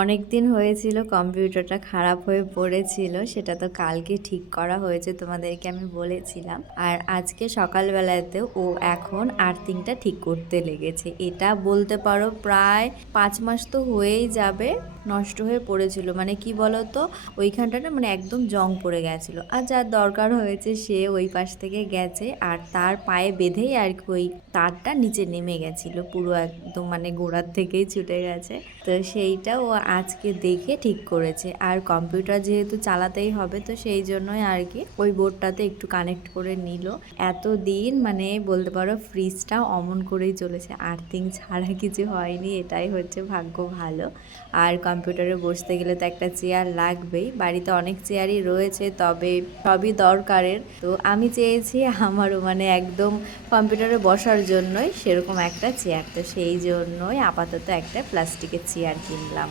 অনেক দিন হয়েছিল কম্পিউটারটা খারাপ হয়ে পড়েছিল, সেটা তো কালকে ঠিক করা হয়েছে, তোমাদেরকে আমি বলেছিলাম। আর আজকে সকালবেলাতেও ও এখন আর্থিংটা ঠিক করতে লেগেছে। এটা বলতে পারো প্রায় 5 মাস তো হয়েই যাবে নষ্ট হয়ে পড়েছিল। মানে কি বলতো, ওইখানটা না মানে একদম জং পড়ে গেছিলো, আর যার দরকার হয়েছে সে ওই পাশ থেকে গেছে আর তার পায়ে বেঁধেই আর কি ওই তারটা নিচে নেমে গেছিলো, পুরো একদম মানে গোড়ার থেকেই ছুটে গেছে। তো সেইটা ও আজকে দেখে ঠিক করেছে। আর কম্পিউটার যেহেতু চালাতেই হবে, তো সেই জন্যই আর কি ওই বোর্ডটাতে একটু কানেক্ট করে নিল। এতদিন মানে বলতে পারো ফ্রিজটা অমন করেই চলেছে, আর্থিং ছাড়া কিছু হয়নি, এটাই হচ্ছে ভাগ্য ভালো। আর কম্পিউটারে বসতে গেলে তো একটা চেয়ার লাগবেই, বাড়িতে অনেক চেয়ারই রয়েছে, তবে সবই দরকারের। তো আমি চেয়েছি আমারও মানে একদম কম্পিউটারে বসার জন্যই সেরকম একটা চেয়ার, তো সেই জন্যই আপাতত একটা প্লাস্টিকের চেয়ার কিনলাম।